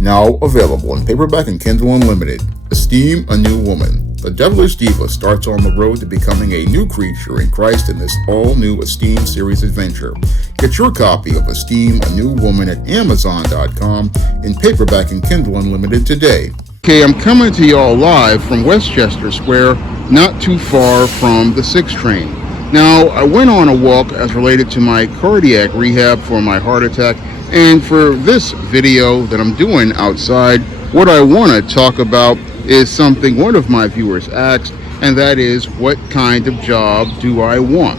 Now available in paperback and Kindle Unlimited. Esteem a New Woman. The devilish diva starts on the road to becoming a new creature in Christ in this all-new Esteem series adventure. Get your copy of Esteem a New Woman at Amazon.com in paperback and Kindle Unlimited today. Okay, I'm coming to y'all live from Westchester Square, not too far from the 6 train. Now, I went on a walk as related to my cardiac rehab for my heart attack, and for this video that I'm doing outside, what I want to talk about is something one of my viewers asked, and that is, what kind of job do I want?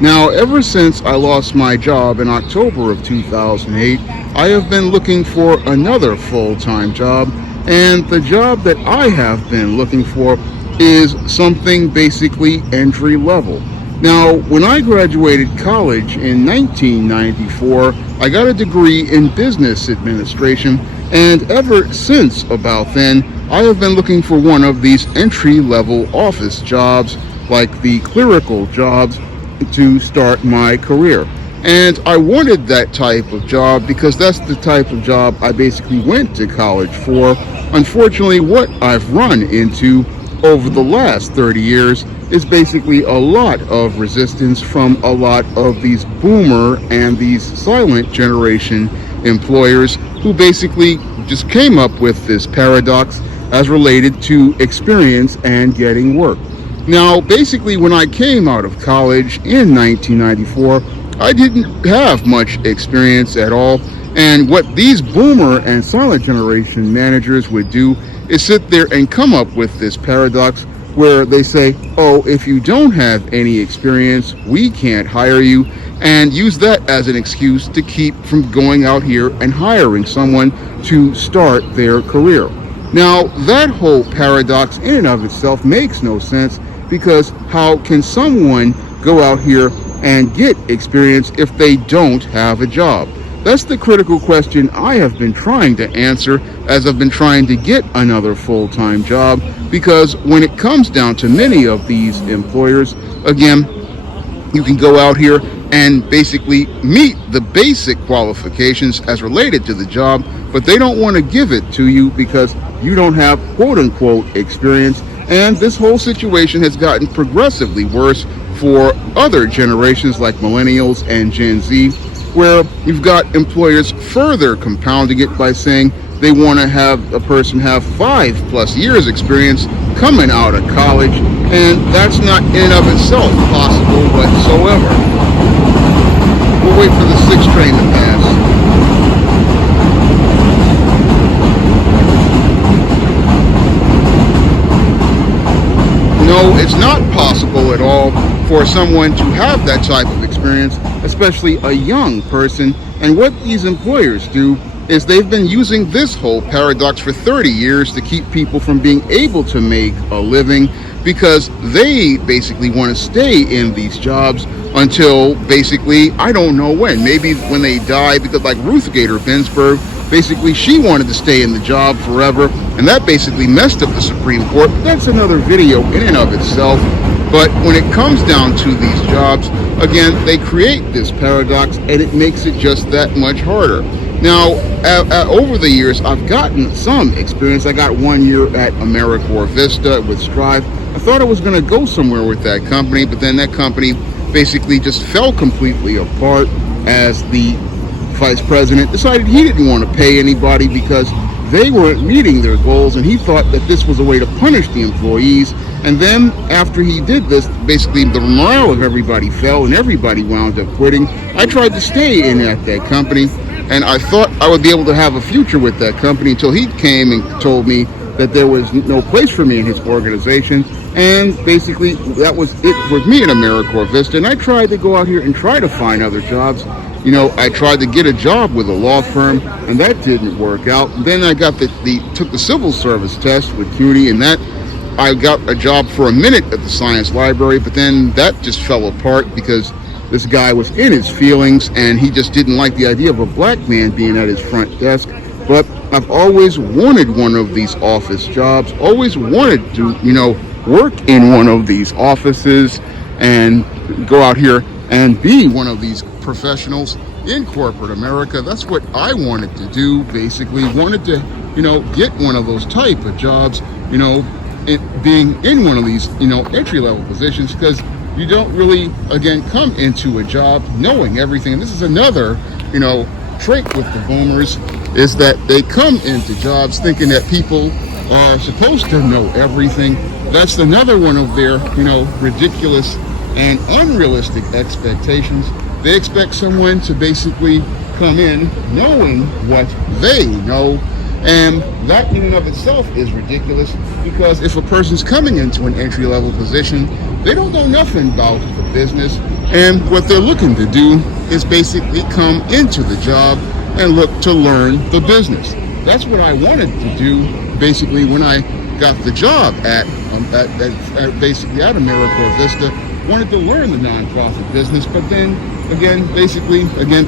Now, ever since I lost my job in October of 2008, I have been looking for another full-time job, and the job that I have been looking for is something basically entry level. Now, when I graduated college in 1994, I got a degree in business administration, and ever since about then, I have been looking for one of these entry-level office jobs, like the clerical jobs, to start my career. And I wanted that type of job because that's the type of job I basically went to college for. Unfortunately, what I've run into over the last 30 years is basically a lot of resistance from a lot of these boomer and these silent generation employers who basically just came up with this paradox as related to experience and getting work. Now, basically, when I came out of college in 1994, I didn't have much experience at all, and what these boomer and silent generation managers would do is sit there and come up with this paradox where they say, oh, if you don't have any experience, we can't hire you, and use that as an excuse to keep from going out here and hiring someone to start their career. Now, that whole paradox in and of itself makes no sense, because how can someone go out here and get experience if they don't have a job? That's the critical question I have been trying to answer as I've been trying to get another full-time job, because when it comes down to many of these employers, again, you can go out here and basically meet the basic qualifications as related to the job, but they don't want to give it to you because you don't have quote-unquote experience. And this whole situation has gotten progressively worse for other generations like millennials and Gen Z, where you've got employers further compounding it by saying they want to have a person have 5+ years experience coming out of college, and that's not in and of itself possible whatsoever. We'll wait for the 6 train to pass. No, it's not possible at all for someone to have that type of experience, especially a young person. And what these employers do is they've been using this whole paradox for 30 years to keep people from being able to make a living, because they basically want to stay in these jobs until basically, I don't know when, maybe when they die, because like Ruth Gator Ginsburg, basically she wanted to stay in the job forever, and that basically messed up the Supreme Court. But that's another video in and of itself. But when it comes down to these jobs, again, they create this paradox, and it makes it just that much harder. Now, over the years, I've gotten some experience. I got 1 year at AmeriCorps Vista with Strive. I thought I was going to go somewhere with that company, but then that company basically just fell completely apart as the vice president decided he didn't want to pay anybody because they weren't meeting their goals, and he thought that this was a way to punish the employees. And then after he did this, basically the morale of everybody fell and everybody wound up quitting. I tried to stay in at that company, and I thought I would be able to have a future with that company until he came and told me that there was no place for me in his organization. And basically that was it for me at AmeriCorps Vista. And I tried to go out here and try to find other jobs. You know, I tried to get a job with a law firm, and that didn't work out. Then I got took the civil service test with CUNY, and that I got a job for a minute at the science library, but then that just fell apart because this guy was in his feelings, and he just didn't like the idea of a black man being at his front desk. But I've always wanted one of these office jobs, always wanted to, work in one of these offices and go out here and be one of these professionals. in corporate America. That's what I wanted to do, basically. Wanted to, get one of those type of jobs, being in one of these, entry-level positions, because you don't really, again, come into a job knowing everything. And this is another, trait with the boomers, is that they come into jobs thinking that people are supposed to know everything. That's another one of their, ridiculous and unrealistic expectations. They expect someone to basically come in knowing what they know, and that in and of itself is ridiculous, because if a person's coming into an entry-level position, they don't know nothing about the business, and what they're looking to do is basically come into the job and look to learn the business. That's what I wanted to do, basically, when I got the job at basically at AmeriCorps Vista. Wanted to learn the nonprofit business, but then again,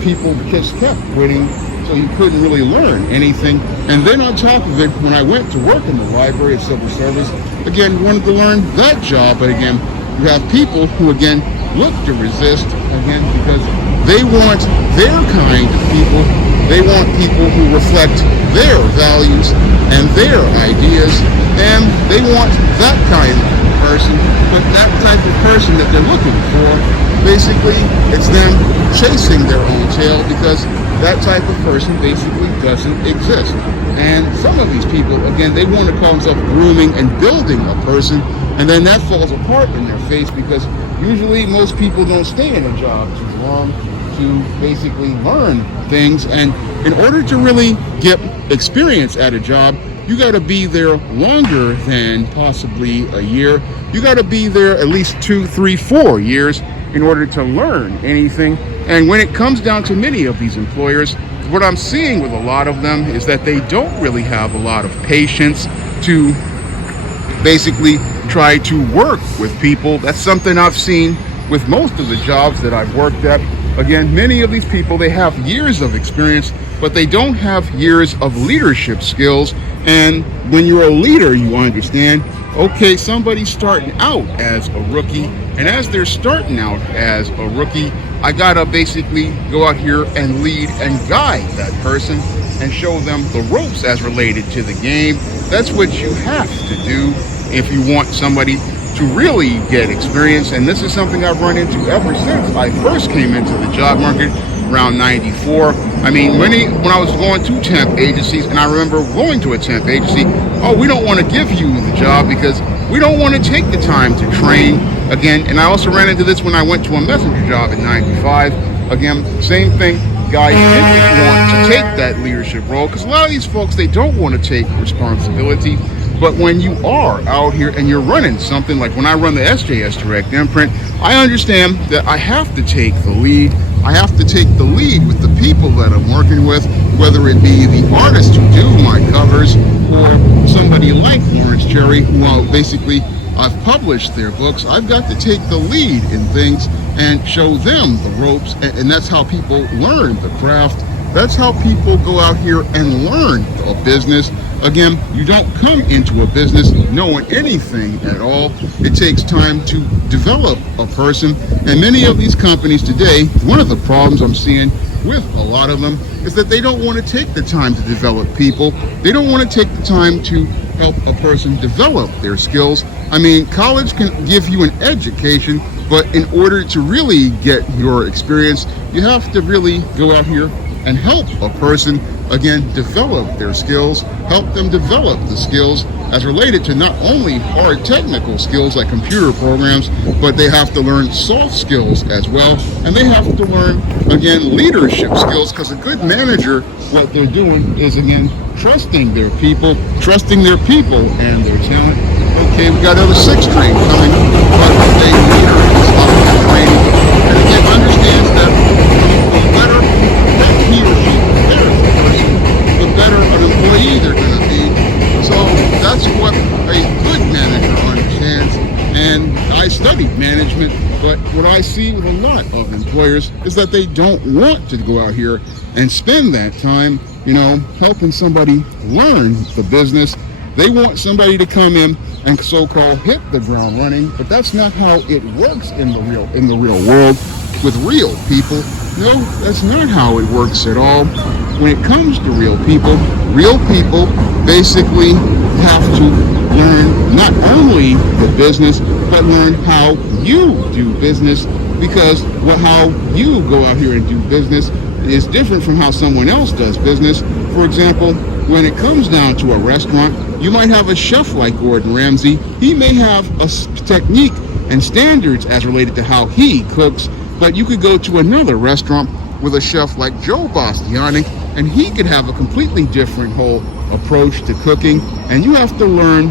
people just kept quitting, so you couldn't really learn anything. And then on top of it, when I went to work in the Library of Civil Service, again, wanted to learn that job, but again, you have people who again look to resist, again, because they want their kind of people. They want people who reflect their values and their ideas, and they want that kind of person. But that type of person that they're looking for, basically, it's them chasing their own tail, because that type of person basically doesn't exist. And some of these people, again, they want to call themselves grooming and building a person, and then that falls apart in their face, because usually most people don't stay in a job too long to basically learn things. And in order to really get experience at a job, you got to be there longer than possibly a year. You got to be there at least 2, 3, 4 years in order to learn anything. And when it comes down to many of these employers, what I'm seeing with a lot of them is that they don't really have a lot of patience to basically try to work with people. That's something I've seen with most of the jobs that I've worked at. Again, many of these people, they have years of experience, but they don't have years of leadership skills. And when you're a leader, you understand, okay, somebody's starting out as a rookie, and as they're starting out as a rookie, I gotta basically go out here and lead and guide that person and show them the ropes as related to the game. That's what you have to do if you want somebody to really get experience. And this is something I've run into ever since I first came into the job market around 94. I mean, when I was going to temp agencies, and I remember going to a temp agency, oh, we don't want to give you the job because we don't want to take the time to train. Again, and I also ran into this when I went to a messenger job in 95. Again, same thing. Guys didn't want to take that leadership role, because a lot of these folks, they don't want to take responsibility. But when you are out here and you're running something like when I run the SJS Direct Imprint, I understand that I have to take the lead. I have to take the lead with the people that I'm working with, whether it be the artists who do my covers or somebody like Lawrence Cherry, who basically I've published their books. I've got to take the lead in things and show them the ropes, and that's how people learn the craft. That's how people go out here and learn a business. Again, you don't come into a business knowing anything at all. It takes time to develop a person. And many of these companies today, one of the problems I'm seeing with a lot of them is that they don't want to take the time to develop people. They don't want to take the time to help a person develop their skills. I mean, college can give you an education, but in order to really get your experience, you have to really go out here and help a person, again, develop their skills, help them develop the skills as related to not only hard technical skills like computer programs, but they have to learn soft skills as well. And they have to learn, again, leadership skills, because a good manager, what they're doing is, again, trusting their people and their talent. Okay, we got another 6 train coming, but a leader is often training, and again, understands that the better he or she prepares the person, the better an employee they're going to be. So that's what a good manager understands. And I studied management, but what I see with a lot of employers is that they don't want to go out here and spend that time, helping somebody learn the business. They want somebody to come in and so-called hit the ground running, but that's not how it works in the real world with real people. No, that's not how it works at all. When it comes to real people basically have to learn not only the business, but learn how you do business, because how you go out here and do business is different from how someone else does business. For example, when it comes down to a restaurant, you might have a chef like Gordon Ramsay. He may have a technique and standards as related to how he cooks, but you could go to another restaurant with a chef like Joe Bastianic, and he could have a completely different whole approach to cooking. And you have to learn,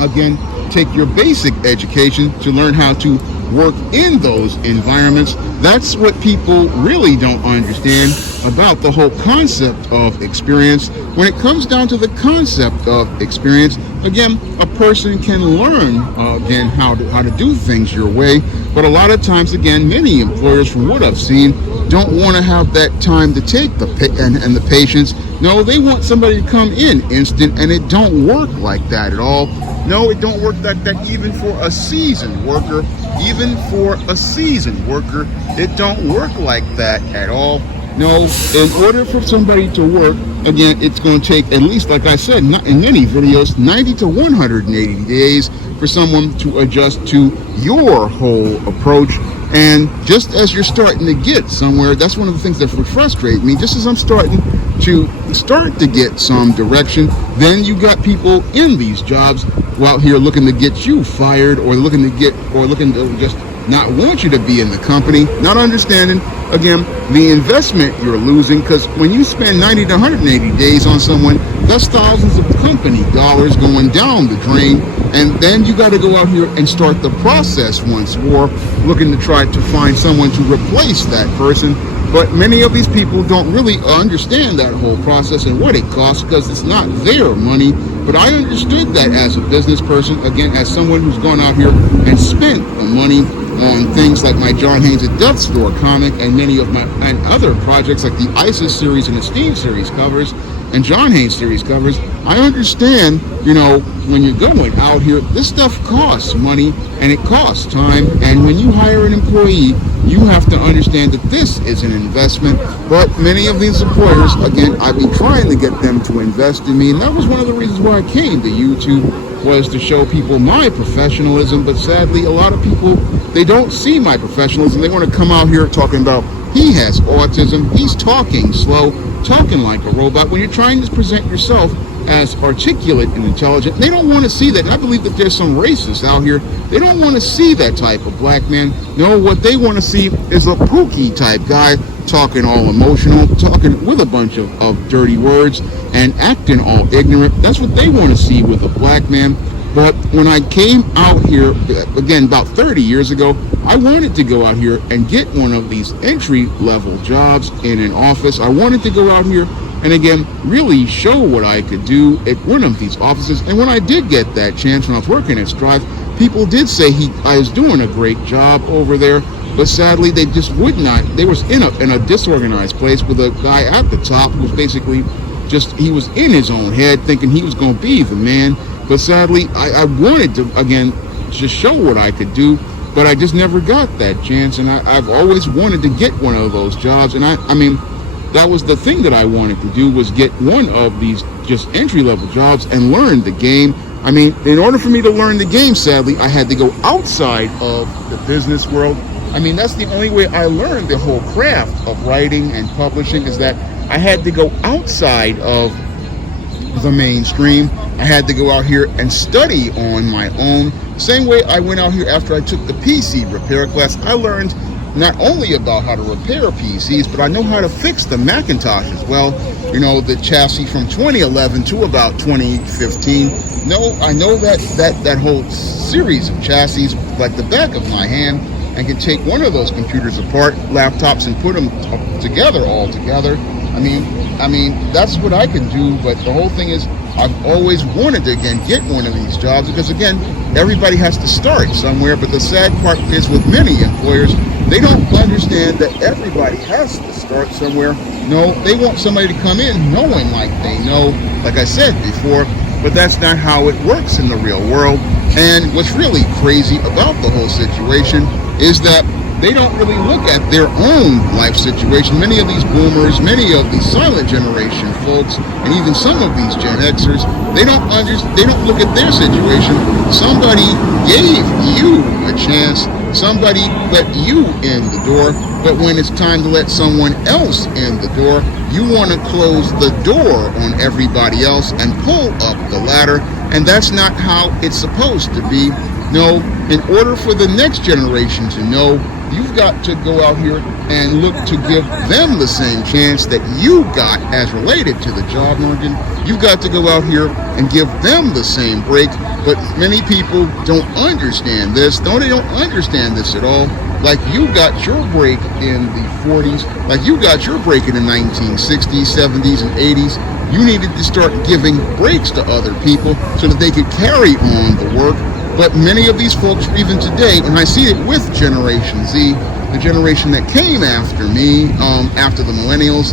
again, take your basic education to learn how to work in those environments. That's what people really don't understand about the whole concept of experience. When it comes down to the concept of experience, again, a person can learn again how to do things your way, but a lot of times, again, many employers, from what I've seen, don't want to have that time to take and the patience. No, they want somebody to come in instant, and it don't work like that at all. No, it don't work like that even for a seasoned worker. Even for a seasoned worker, it don't work like that at all. No, in order for somebody to work, again, it's going to take at least, like I said, in many videos, 90 to 180 days for someone to adjust to your whole approach. And just as you're starting to get somewhere, that's one of the things that would frustrate me. Just as I'm starting to get some direction, then you got people in these jobs out here looking to get you fired, or looking to just not want you to be in the company, not understanding, again, the investment you're losing. Because when you spend 90 to 180 days on someone, that's thousands of company dollars going down the drain. And then you got to go out here and start the process once more, looking to try to find someone to replace that person. But many of these people don't really understand that whole process and what it costs, because it's not their money. But I understood that as a business person, again, as someone who's gone out here and spent the money on things like my John Haynes at Death Store comic, and many of my and other projects like the ISIS series and the Steam series covers and John Haynes series covers. I understand, when you're going out here, this stuff costs money and it costs time. And when you hire an employee, you have to understand that this is an investment. But many of these employers, again, I've been trying to get them to invest in me. And that was one of the reasons why I came to YouTube, was to show people my professionalism. But sadly, a lot of people, they don't see my professionalism. They want to come out here talking about he has autism, he's talking slow, talking like a robot, when you're trying to present yourself as articulate and intelligent. They don't want to see that. And I believe that there's some racists out here. They don't want to see that type of black man. No, what they want to see is a Pookie type guy, talking all emotional, talking with a bunch of dirty words, and acting all ignorant. That's what they want to see with a black man. But when I came out here, again, about 30 years ago, I wanted to go out here and get one of these entry-level jobs in an office. I wanted to go out here and, again, really show what I could do at one of these offices. And when I did get that chance, when I was working at Strive, people did say I was doing a great job over there. But sadly, they just would not. They was in a disorganized place with a guy at the top who was basically he was in his own head, thinking he was going to be the man. But sadly, I wanted to, again, just show what I could do, but I just never got that chance. And I've always wanted to get one of those jobs. And I mean, that was the thing that I wanted to do, was get one of these just entry-level jobs and learn the game. I mean, in order for me to learn the game, sadly, I had to go outside of the business world. I mean, that's the only way I learned the whole craft of writing and publishing, is that I had to go outside of the mainstream. I had to go out here and study on my own. Same way I went out here after I took the PC repair class. I learned not only about how to repair PCs, but I know how to fix the Macintosh as well. The chassis from 2011 to about 2015. No, I know that whole series of chassis like the back of my hand, and can take one of those computers apart, laptops, and put them together all together. I mean, that's what I can do. But the whole thing is, I've always wanted to, again, get one of these jobs, because, again, everybody has to start somewhere. But the sad part is, with many employers, they don't understand that everybody has to start somewhere. No, they want somebody to come in knowing like they know, like I said before, but that's not how it works in the real world. And what's really crazy about the whole situation is that they don't really look at their own life situation. Many of these boomers, many of these silent generation folks, and even some of these Gen Xers, they don't look at their situation. Somebody gave you a chance. Somebody let you in the door, but when it's time to let someone else in the door, you want to close the door on everybody else and pull up the ladder, and that's not how it's supposed to be. No, in order for the next generation to know, you've got to go out here and look to give them the same chance that you got as related to the job market. You've got to go out here and give them the same break, but many people don't understand this. No, they don't understand this at all. Like you got your break in the 40s, like you got your break in the 1960s, 70s, and 80s. You needed to start giving breaks to other people so that they could carry on the work. But many of these folks, even today, and I see it with Generation Z, the generation that came after me, after the millennials,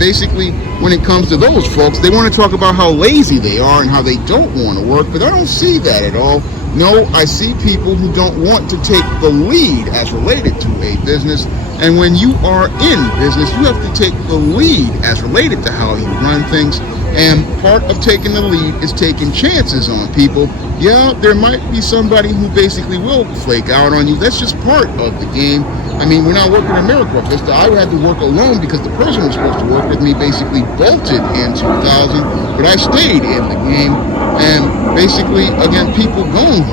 basically, when it comes to those folks, they want to talk about how lazy they are and how they don't want to work, but I don't see that at all. No, I see people who don't want to take the lead as related to a business. And when you are in business, you have to take the lead as related to how you run things. And part of taking the lead is taking chances on people. Yeah, there might be somebody who basically will flake out on you. That's just part of the game. I mean, when I worked in America, I had to work alone because the person who was supposed to work with me basically bolted in 2000, but I stayed in the game. And basically, again, people come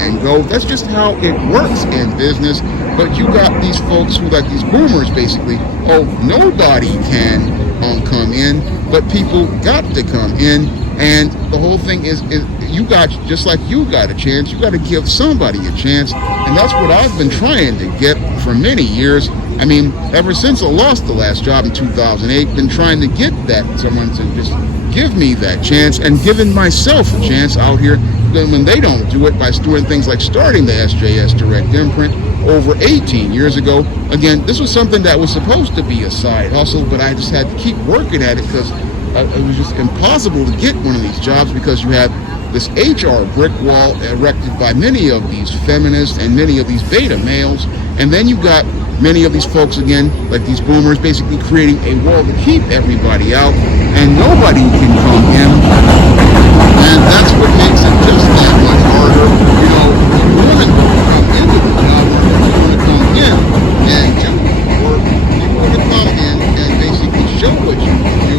and go. That's just how it works in business. But you got these folks who, like these boomers, basically, oh, nobody can come in, but people got to come in. And the whole thing is you got, just like you got a chance, you got to give somebody a chance. And that's what I've been trying to get for many years. I mean, ever since I lost the last job in 2008, been trying to get that someone to just give me that chance and giving myself a chance out here when they don't do it by doing things like starting the SJS Direct Imprint over 18 years ago. Again, this was something that was supposed to be a side hustle, but I just had to keep working at it because it was just impossible to get one of these jobs because you have this HR brick wall erected by many of these feminists and many of these beta males, and then you got many of these folks, again, like these boomers, basically creating a wall to keep everybody out, and nobody can come in, and that's what makes it just that much harder. You know, you want to come into the job, you want to come in and do the work, you want to come in and basically show what you can do,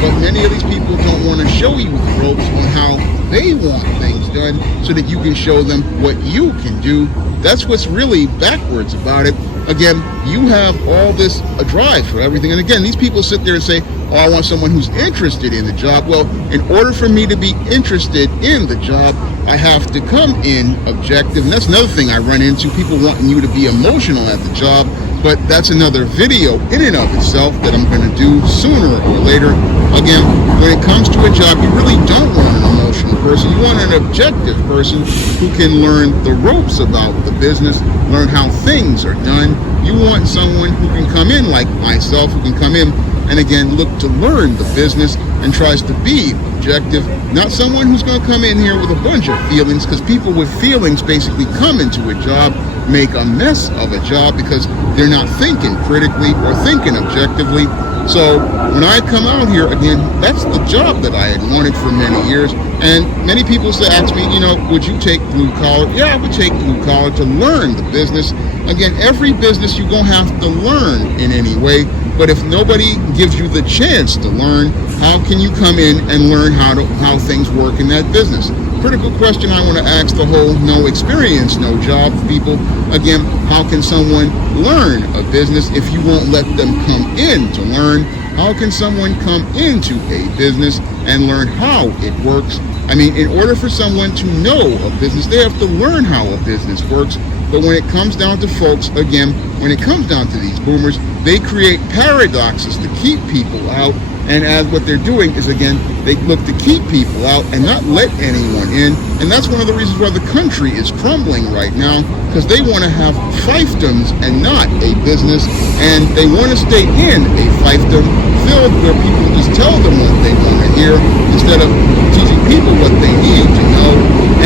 but many of these people don't want to show you the ropes on how they want things done so that you can show them what you can do. That's what's really backwards about it. Again, you have all this a drive for everything. And again, these people sit there and say, oh, I want someone who's interested in the job. Well, in order for me to be interested in the job, I have to come in objective. And that's another thing I run into, people wanting you to be emotional at the job. But that's another video in and of itself that I'm going to do sooner or later. Again, when it comes to a job, you really don't want an emotional person. You want an objective person who can learn the ropes about the business, learn how things are done. You want someone who can come in like myself, who can come in and again look to learn the business and tries to be objective, not someone who's going to come in here with a bunch of feelings, because people with feelings basically come into a job, make a mess of a job because they're not thinking critically or thinking objectively. So when I come out here, again, that's the job that I had wanted for many years. And many people ask me, you know, would you take blue collar? Yeah, I would take blue collar to learn the business. Again, every business you're going to have to learn in any way. But if nobody gives you the chance to learn, how can you come in and learn how things work in that business? Critical question I want to ask the whole no experience, no job people. Again, how can someone learn a business if you won't let them come in to learn? How can someone come into a business and learn how it works? I mean, in order for someone to know a business, they have to learn how a business works. But when it comes down to folks, again, when it comes down to these boomers, they create paradoxes to keep people out. And as what they're doing is, again, they look to keep people out and not let anyone in. And that's one of the reasons why the country is crumbling right now, because they want to have fiefdoms and not a business. And they want to stay in a fiefdom filled where people just tell them what they want to hear instead of teaching people what they need to know.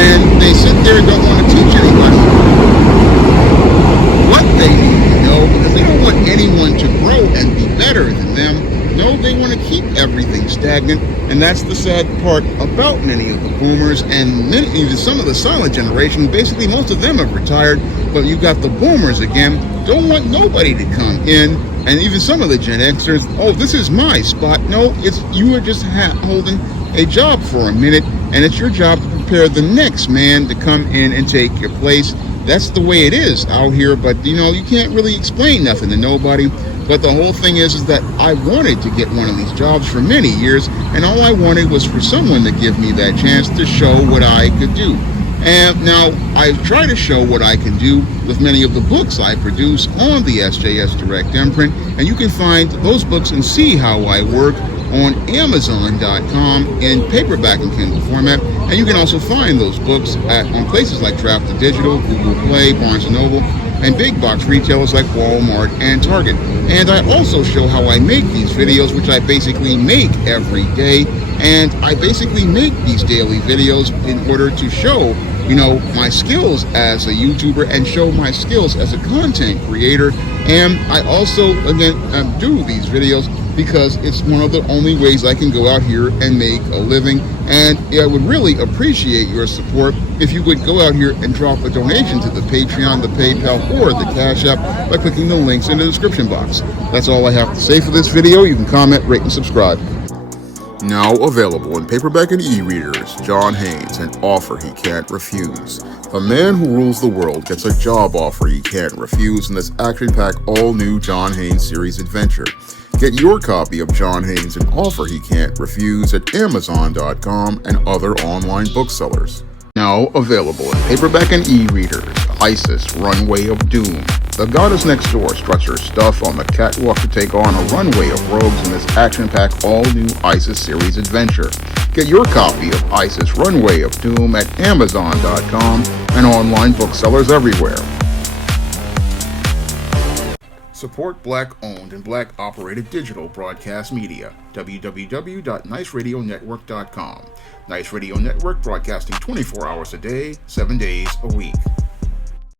And they sit there and don't want to teach anybody. What they need to know, because they don't want anyone to grow and be better than them. No, they want to keep everything stagnant, and that's the sad part about many of the boomers and even some of the silent generation. Basically, most of them have retired, but you've got the boomers again, don't want nobody to come in, and even some of the Gen Xers, oh, this is my spot. No, it's you are just holding a job for a minute, and it's your job to prepare the next man to come in and take your place. That's the way it is out here, but you can't really explain nothing to nobody. But the whole thing is that I wanted to get one of these jobs for many years, and all I wanted was for someone to give me that chance to show what I could do. And now I try to show what I can do with many of the books I produce on the SJS Direct imprint, and you can find those books and see how I work on Amazon.com in paperback and Kindle format. And you can also find those books on places like Drafted Digital, Google Play, Barnes & Noble, and big box retailers like Walmart and Target. And I also show how I make these videos, which I basically make every day. And I basically make these daily videos in order to show my skills as a YouTuber and show my skills as a content creator. And I also, again, do these videos because it's one of the only ways I can go out here and make a living. And I would really appreciate your support if you would go out here and drop a donation to the Patreon, the PayPal, or the Cash App by clicking the links in the description box. That's all I have to say for this video. You can comment, rate, and subscribe. Now available in paperback and e-readers, John Haynes, An Offer He Can't Refuse. The man who rules the world gets a job offer he can't refuse in this action-packed all-new John Haynes series adventure. Get your copy of John Haynes, An Offer He Can't Refuse at Amazon.com and other online booksellers. Now available in paperback and e-readers, Isis, Runway of Doom. The goddess next door struts her stuff on the catwalk to take on a runway of rogues in this action-packed all-new Isis series adventure. Get your copy of Isis, Runway of Doom at Amazon.com and online booksellers everywhere. Support Black-owned and Black-operated digital broadcast media. www.niceradionetwork.com. Nice Radio Network, broadcasting 24 hours a day, 7 days a week.